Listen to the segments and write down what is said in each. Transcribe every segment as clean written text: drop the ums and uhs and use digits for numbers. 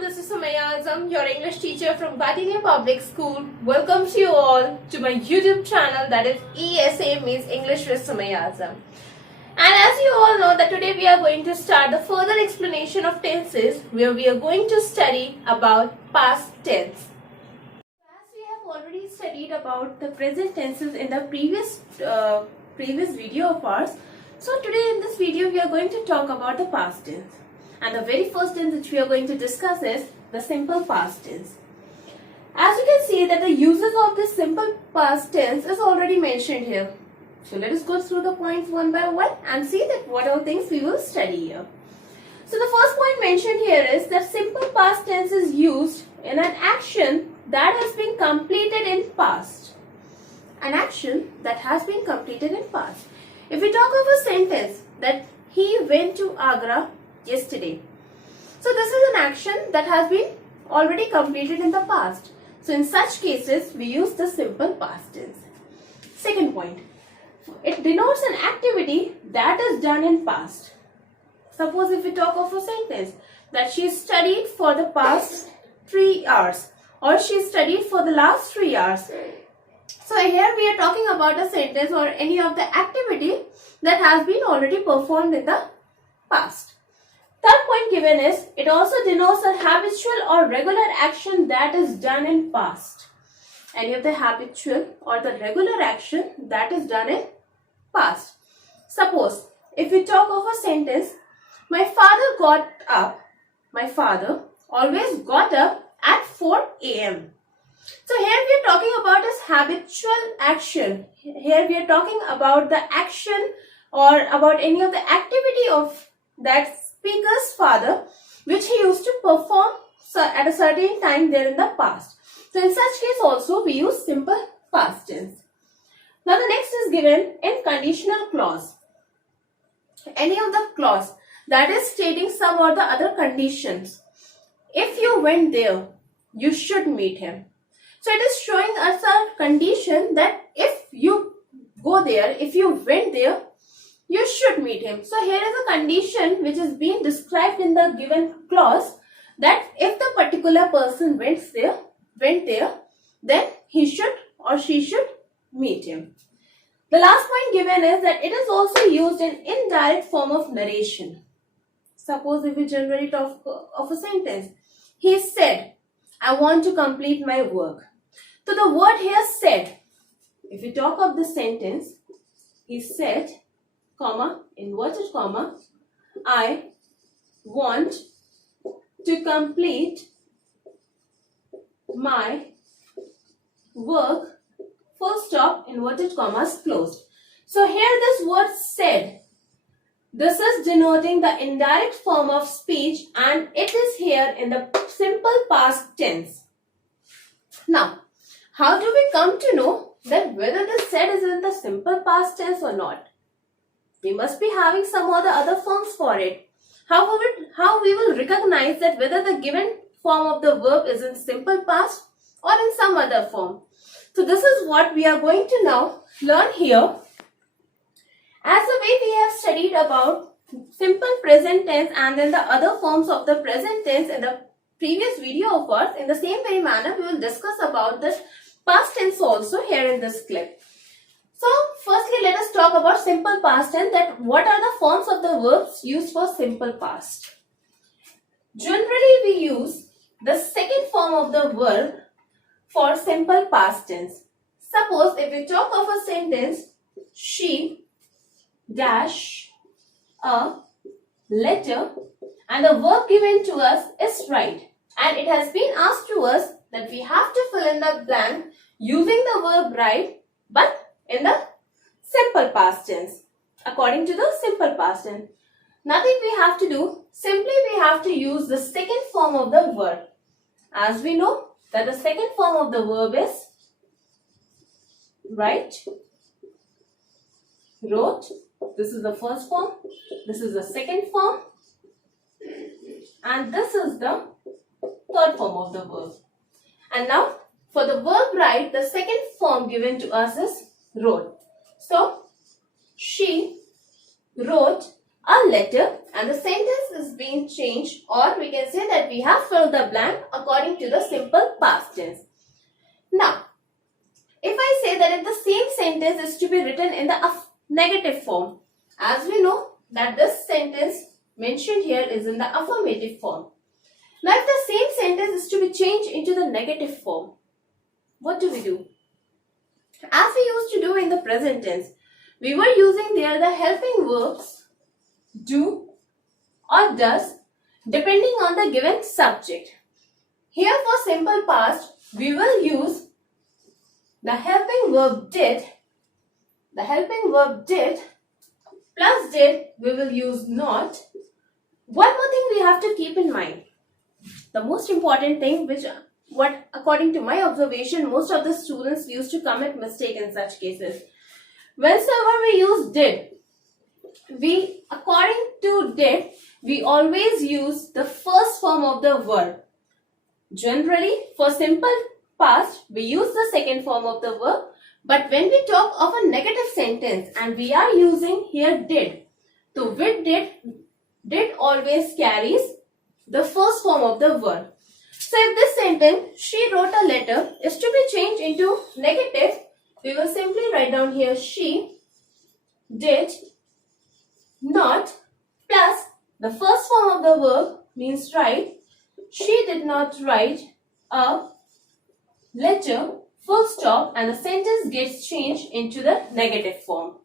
everyone, this is Sumaiya Azam, your English teacher from Kaify Public School. Welcomes you all to my YouTube channel, that is ESA means English with Sumaiya Azam. And as you all know that today we are going to start the further explanation of tenses where we are going to study about past tense. As we have already studied about the present tenses in the previous video of ours, so today in this video we are going to talk about the past tense. And the very first tense which we are going to discuss is the simple past tense. As you can see that the uses of this simple past tense is already mentioned here. So let us go through the points one by one and see that what all things we will study here. So the first point mentioned here is that simple past tense is used in an action that has been completed in past. An action that has been completed in past. If we talk of a sentence that he went to Agra yesterday. So this is an action that has been already completed in the past. So in such cases, we use the simple past tense. Second point, it denotes an activity that is done in past. Suppose if we talk of a sentence that she studied for the past 3 hours or she studied for the last 3 hours. So here we are talking about a sentence or any of the activity that has been already performed in the past. Third point given is, it also denotes a habitual or regular action that is done in past. Any of the habitual or the regular action that is done in past. Suppose, if we talk of a sentence, my father always got up at 4 a.m. So here we are talking about his habitual action. Here we are talking about the action or about any of the activity of that speaker's father which he used to perform at a certain time there in the past. So in such case also we use simple past tense. Now the next is given in conditional clause. Any of the clause that is stating some or the other conditions. If you went there, you should meet him. So it is showing us a condition that if you go there, if you went there, you should meet him. So here is a condition which is being described in the given clause that if the particular person went there, then he should or she should meet him. The last point given is that it is also used in indirect form of narration. Suppose if we generally talk of a sentence, he said, I want to complete my work. So the word here said, if we talk of the sentence, he said, comma, inverted comma, I want to complete my work, full stop, inverted commas closed. So here this word said, this is denoting the indirect form of speech and it is here in the simple past tense. Now, how do we come to know that whether this said is in the simple past tense or not? We must be having some or the other forms for it. How we will recognize that whether the given form of the verb is in simple past or in some other form. So this is what we are going to now learn here. As the way we have studied about simple present tense and then the other forms of the present tense in the previous video of ours, in the same very manner we will discuss about this past tense also here in this clip. So firstly let us talk about simple past tense, that what are the forms of the verbs used for simple past. Generally we use the second form of the verb for simple past tense. Suppose if we talk of a sentence, she dash a letter and the verb given to us is write, and it has been asked to us that we have to fill in the blank using the verb write but in the simple past tense, according to the simple past tense. Nothing we have to do, simply we have to use the second form of the verb. As we know that the second form of the verb is write, wrote. This is the first form, this is the second form, and this is the third form of the verb. And now for the verb write, the second form given to us is wrote. So she wrote a letter, and the sentence is being changed, or we can say that we have filled the blank according to the simple past tense. Now, if I say that if the same sentence is to be written in the negative form, as we know that this sentence mentioned here is in the affirmative form. Now, if the same sentence is to be changed into the negative form, what do we do? As we used to do in the present tense, we were using there the helping verbs do or does depending on the given subject. Here for simple past, we will use the helping verb did. The helping verb did plus did, we will use not. One more thing we have to keep in mind. The most important thing, what according to my observation, most of the students used to commit mistake in such cases. Whenever we use did, according to did, we always use the first form of the verb. Generally, for simple past, we use the second form of the verb. But when we talk of a negative sentence and we are using here did, so with did always carries the first form of the verb. So if this sentence, she wrote a letter, is to be changed into negative, we will simply write down here she did not plus the first form of the verb means write. She did not write a letter, full stop, and the sentence gets changed into the negative form.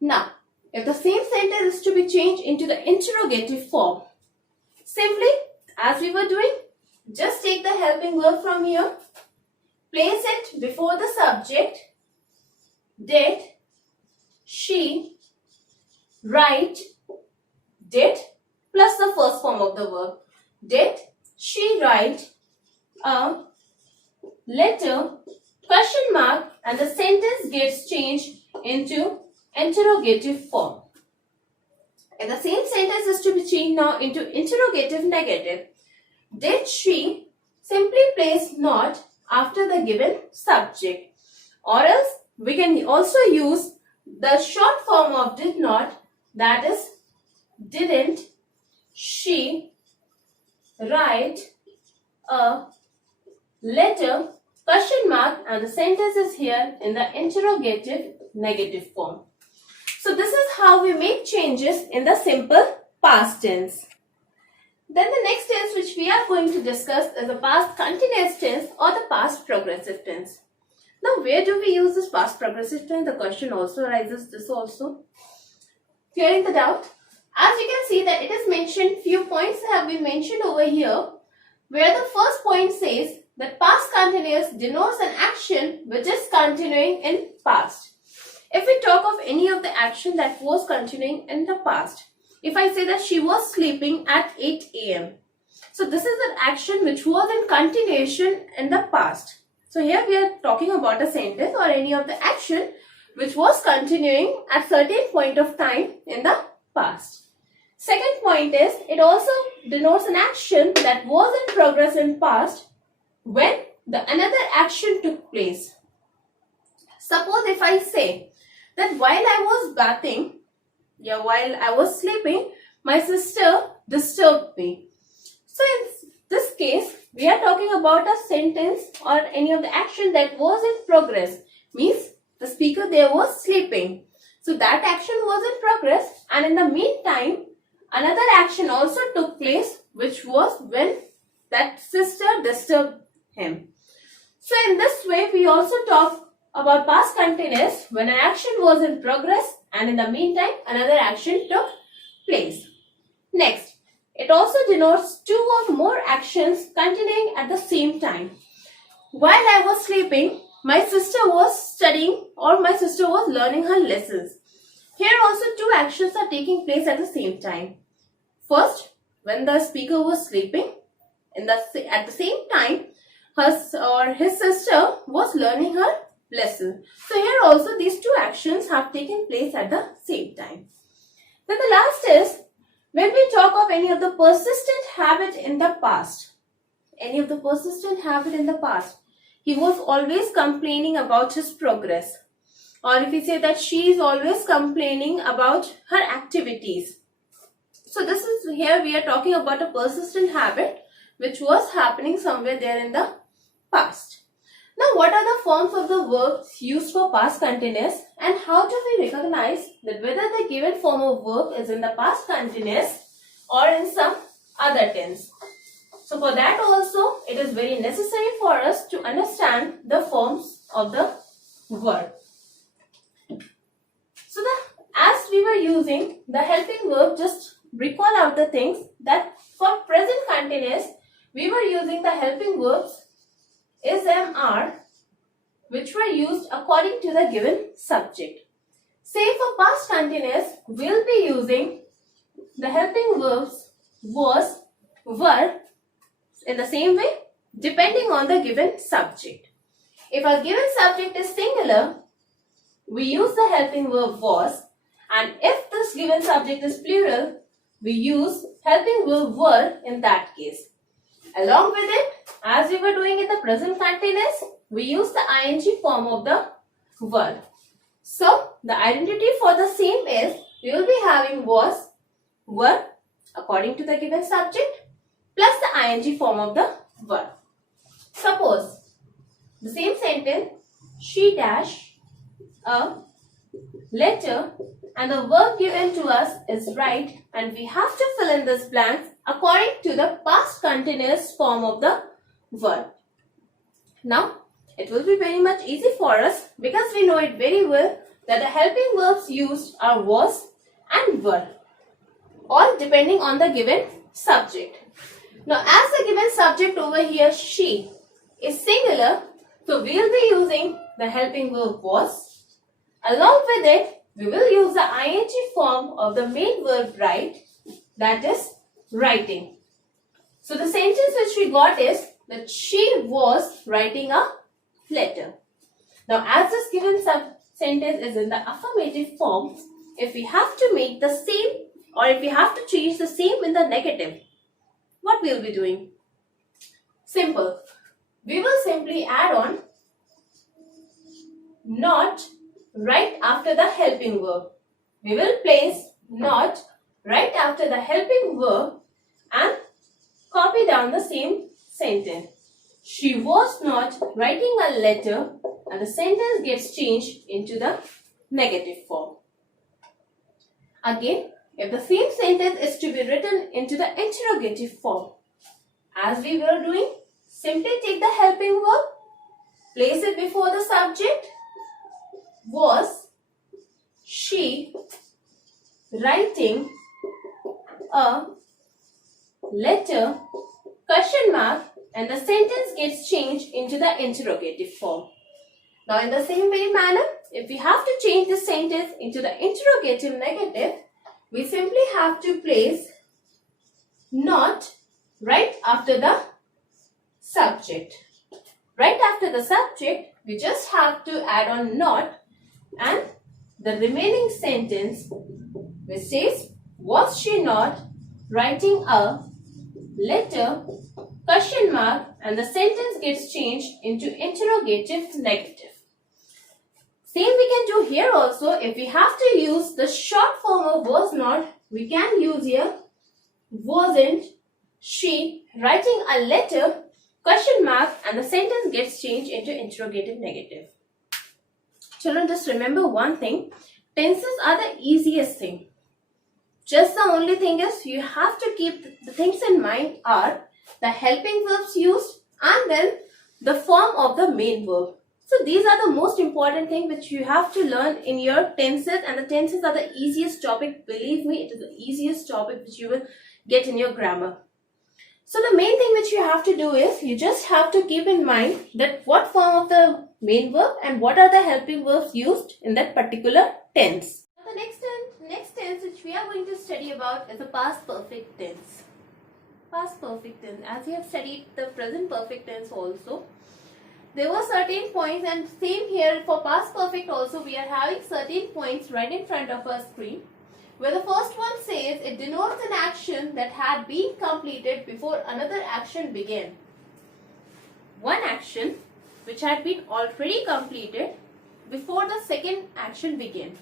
Now, if the same sentence is to be changed into the interrogative form, simply as we were doing, just take the helping verb from here, place it before the subject, did she write, did plus the first form of the verb. Did she write a letter, question mark, and the sentence gets changed into interrogative form. If the same sentence is to be changed now into interrogative negative, did she, simply place not after the given subject. Or else we can also use the short form of did not, that is didn't she write a letter, question mark, and the sentence is here in the interrogative negative form. So this is how we make changes in the simple past tense. Then the next tense which we are going to discuss is the past continuous tense or the past progressive tense. Now where do we use this past progressive tense? The question also arises this also. Clearing the doubt. As you can see that it is mentioned, few points have been mentioned over here, where the first point says that past continuous denotes an action which is continuing in past. If we talk of any of the action that was continuing in the past, if I say that she was sleeping at 8 a.m. So this is an action which was in continuation in the past. So here we are talking about a sentence or any of the action which was continuing at certain point of time in the past. Second point is, it also denotes an action that was in progress in past when another action took place. Suppose if I say that while I was bathing, while I was sleeping, my sister disturbed me. So in this case, we are talking about a sentence or any of the action that was in progress. Means the speaker there was sleeping. So that action was in progress, and in the meantime, another action also took place, which was when that sister disturbed him. So in this way, we also talk about past continuous when an action was in progress and in the meantime another action took place. Next, it also denotes two or more actions continuing at the same time. While I was sleeping, my sister was studying or my sister was learning her lessons. Here also two actions are taking place at the same time. First, when the speaker was sleeping, at the same time, his sister was learning her lesson. So here also these two actions have taken place at the same time. Then the last is when we talk of any of the persistent habit in the past. Any of the persistent habit in the past. He was always complaining about his progress. or if we say that she is always complaining about her activities. So this is, here we are talking about a persistent habit which was happening somewhere there in the past. Now, what are the forms of the verbs used for past continuous, and how do we recognize that whether the given form of verb is in the past continuous or in some other tense? So for that also, it is very necessary for us to understand the forms of the verb. So as we were using the helping verb, just recall out the things that for present continuous, we were using the helping verbs is, am, are, which were used according to the given subject. Say for past continuous, we'll be using the helping verbs was, were in the same way depending on the given subject. If a given subject is singular, we use the helping verb was, and if this given subject is plural, we use helping verb were in that case. Along with it, as we were doing in the present continuous, we use the ing form of the verb. So, the identity for the same is, we will be having was, were, according to the given subject, plus the ing form of the verb. Suppose, the same sentence, she dash a letter, and the verb given to us is write, and we have to fill in this blank according to the past continuous form of the verb. Now, it will be very much easy for us because we know it very well that the helping verbs used are was and were, all depending on the given subject. Now, as the given subject over here, she, is singular, so we will be using the helping verb was. Along with it, we will use the ing form of the main verb write, that is writing. So the sentence which we got is that she was writing a letter. Now, as this given sentence is in the affirmative form, if we have to make the same, or if we have to change the same in the negative, what we will be doing? Simple. We will simply add on not right after the helping verb. We will place not right after the helping verb and copy down the same sentence. She was not writing a letter, and the sentence gets changed into the negative form. Again, if the same sentence is to be written into the interrogative form, as we were doing, simply take the helping verb, place it before the subject, was she writing a letter, question mark, and the sentence gets changed into the interrogative form. Now, in the same very manner, if we have to change the sentence into the interrogative negative, we simply have to place not right after the subject. Right after the subject, we just have to add on not, and the remaining sentence which says, was she not writing a letter, question mark, and the sentence gets changed into interrogative negative. Same we can do here also. If we have to use the short form of was not, we can use here wasn't she writing a letter, question mark, and the sentence gets changed into interrogative negative. Children, just remember one thing. Tenses are the easiest thing. Just the only thing is you have to keep the things in mind are the helping verbs used and then the form of the main verb. So these are the most important thing which you have to learn in your tenses, and the tenses are the easiest topic. Believe me, it is the easiest topic which you will get in your grammar. So the main thing which you have to do is you just have to keep in mind that what form of the main verb and what are the helping verbs used in that particular tense. Now the next tense which we are going to study about is the past perfect tense. Past perfect tense. As you have studied the present perfect tense also, there were certain points, and same here for past perfect also we are having certain points right in front of our screen, where the first one says it denotes an action that had been completed before another action began. One action which had been already completed before the second action began.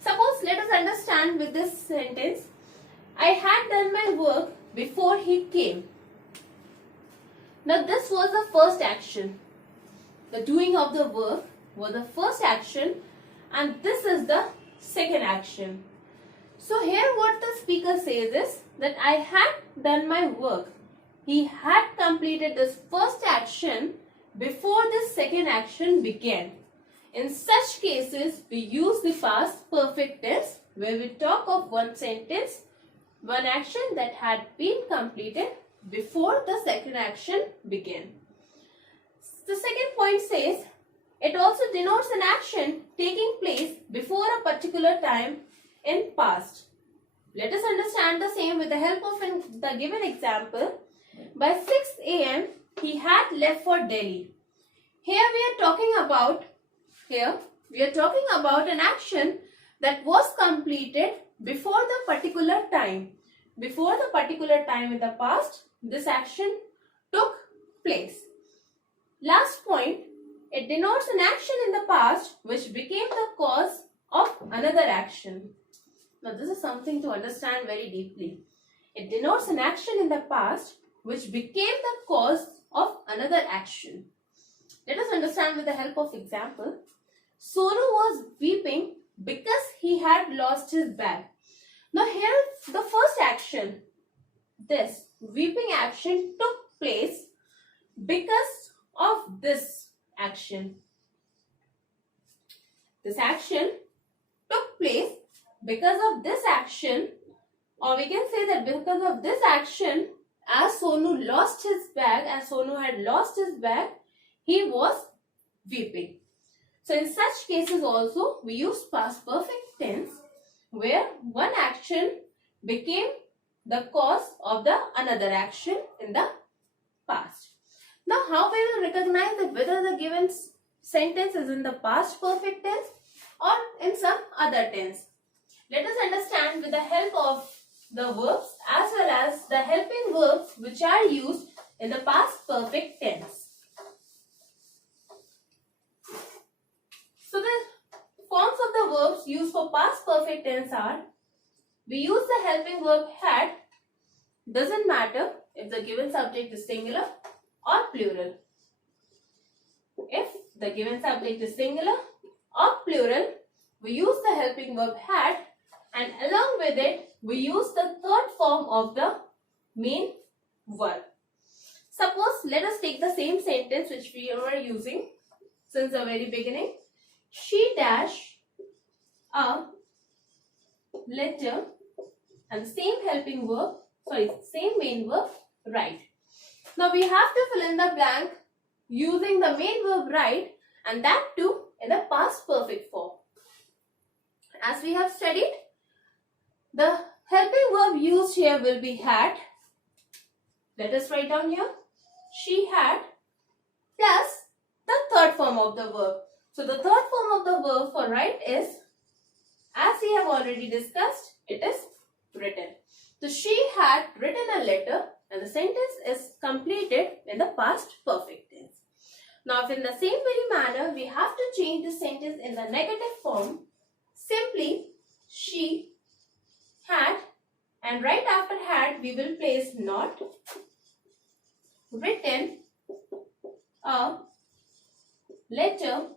Suppose let us understand with this sentence, I had done my work before he came. Now this was the first action. The doing of the work was the first action and this is the second action. So here what the speaker says is that I had done my work. He had completed this first action before this second action began. In such cases, we use the past perfect tense where we talk of one sentence, one action that had been completed before the second action began. The second point says, it also denotes an action taking place before a particular time in past. Let us understand the same with the help of the given example. By 6 a.m., he had left for Delhi. Here we are talking about an action that was completed before the particular time. Before the particular time in the past, this action took place. Last point, it denotes an action in the past which became the cause of another action. Now this is something to understand very deeply. It denotes an action in the past which became the cause of another action. Let us understand with the help of example. Sonu was weeping because he had lost his bag. Now here the first action, this weeping action took place because of this action. This action took place because of this action, or we can say that because of this action, as Sonu had lost his bag, he was weeping. So in such cases also we use past perfect tense where one action became the cause of the another action in the past. Now how we will recognize that whether the given sentence is in the past perfect tense or in some other tense? Let us understand with the help of the verbs as well as the helping verbs which are used in the past perfect tense. So the forms of the verbs used for past perfect tense are, we use the helping verb had, doesn't matter if the given subject is singular or plural. If the given subject is singular or plural, we use the helping verb had, and along with it we use the third form of the main verb. Suppose let us take the same sentence which we were using since the very beginning. She dash a letter and same main verb write. Now we have to fill in the blank using the main verb write, and that too in the past perfect form. As we have studied, the helping verb used here will be had. Let us write down here. She had plus the third form of the verb. So the third form of the verb for write is, as we have already discussed, it is written. So she had written a letter and the sentence is completed in the past perfect tense. Now if in the same very manner we have to change the sentence in the negative form, simply she had, and right after had we will place not, written a letter,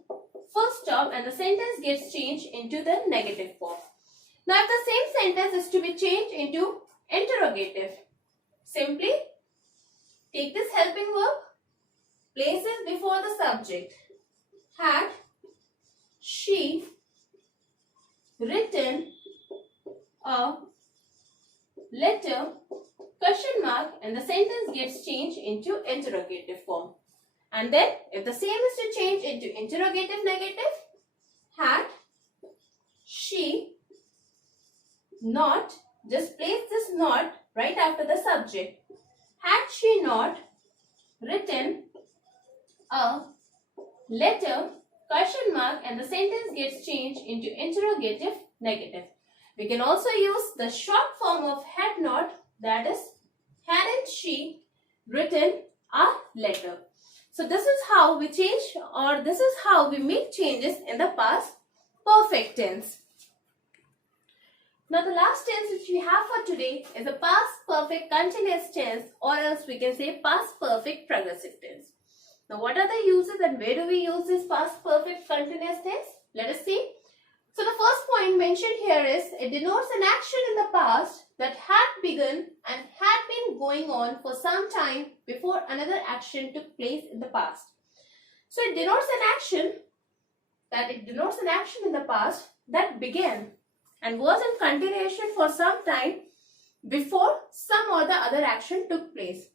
full stop, and the sentence gets changed into the negative form. Now if the same sentence is to be changed into interrogative, simply take this helping verb, place it before the subject. Had she written a letter, question mark, and the sentence gets changed into interrogative form. And then if the same is to change into interrogative negative, had she not, just place this not right after the subject. Had she not written a letter, question mark, and the sentence gets changed into interrogative negative. We can also use the short form of had not, that is, hadn't she written a letter. So this is how we change, or this is how we make changes in the past perfect tense. Now the last tense which we have for today is the past perfect continuous tense, or else we can say past perfect progressive tense. Now what are the uses and where do we use this past perfect continuous tense? Let us see. So the first point mentioned here is it denotes an action in the past that had begun and had been going on for some time before another action took place in the past. So it denotes an action in the past that began and was in continuation for some time before some or the other action took place.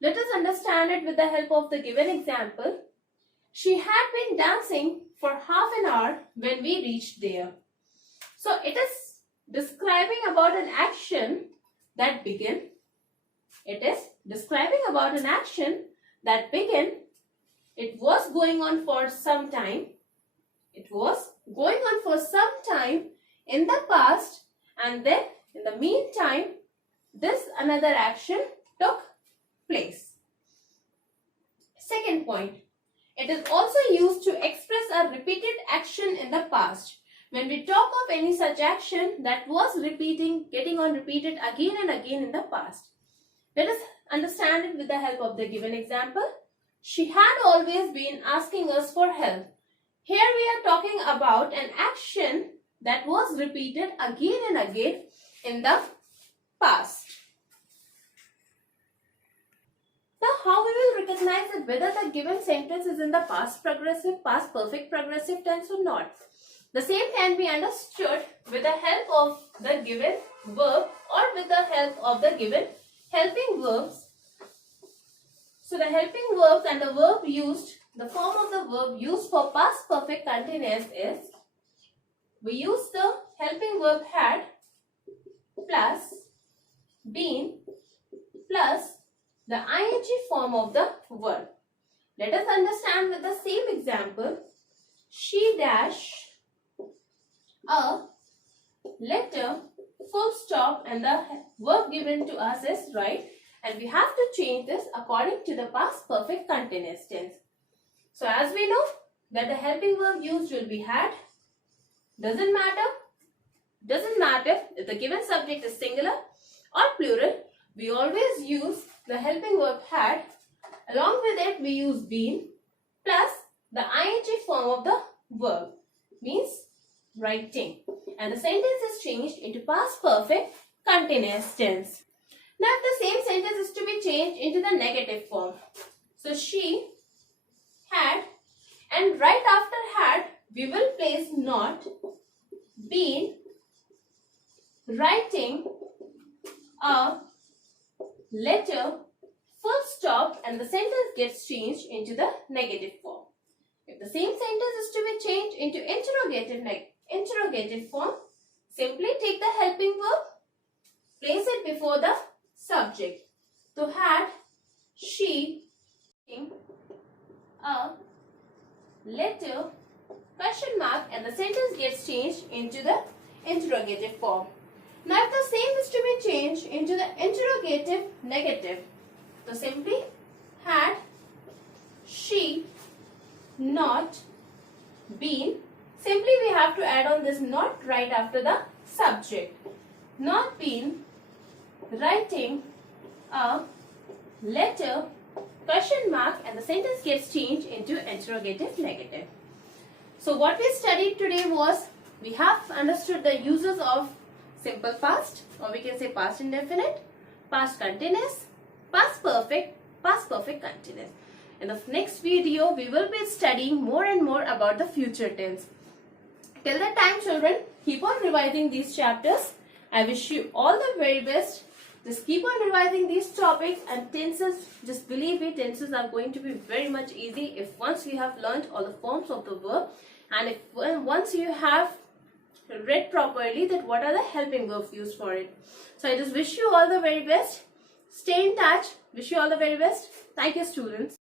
Let us understand it with the help of the given example. She had been dancing for half an hour when we reached there. So it is describing about an action that began. It is describing about an action that began. It was going on for some time. It was going on for some time in the past, and then in the meantime, this another action took place. Second point, it is also used to express a repeated action in the past. When we talk of any such action that was getting on repeated again and again in the past. Let us understand it with the help of the given example. She had always been asking us for help. Here we are talking about an action that was repeated again and again in the past. Now, how we will recognize that whether the given sentence is in the past progressive, past perfect progressive tense or not? The same can be understood with the help of the given verb or with the help of the given helping verbs. So, the helping verbs and the verb used, the form of the verb used for past perfect continuous is, we use the helping verb had plus been plus the ing form of the verb. Let us understand with the same example. She dash a letter, full stop, and the verb given to us is right, and we have to change this according to the past perfect continuous tense. So as we know that the helping verb used will be had. Doesn't matter if the given subject is singular or plural. We always use the helping verb had. Along with it, we use been plus the ing form of the verb, means writing, and the sentence is changed into past perfect continuous tense. Now, if the same sentence is to be changed into the negative form, so she had, and right after had, we will place not, been writing a letter, full stop, and the sentence gets changed into the negative form. If the same sentence is to be changed into interrogative form, simply take the helping verb, place it before the subject. So had she a letter, question mark, and the sentence gets changed into the interrogative form. Now if the same is to be changed into the interrogative negative, so simply had she not been, simply we have to add on this not right after the subject, not been writing a letter, question mark, and the sentence gets changed into interrogative negative. So what we studied today was, we have understood the uses of simple past, or we can say past indefinite, past continuous, past perfect continuous. In the next video, we will be studying more and more about the future tense. Till that time, children, keep on revising these chapters. I wish you all the very best. Just keep on revising these topics, and tenses, just believe me, tenses are going to be very much easy if once you have learned all the forms of the verb, and if once you have read properly that what are the helping verbs used for it. So I just wish you all the very best. Stay in touch. Wish you all the very best. Thank you, students.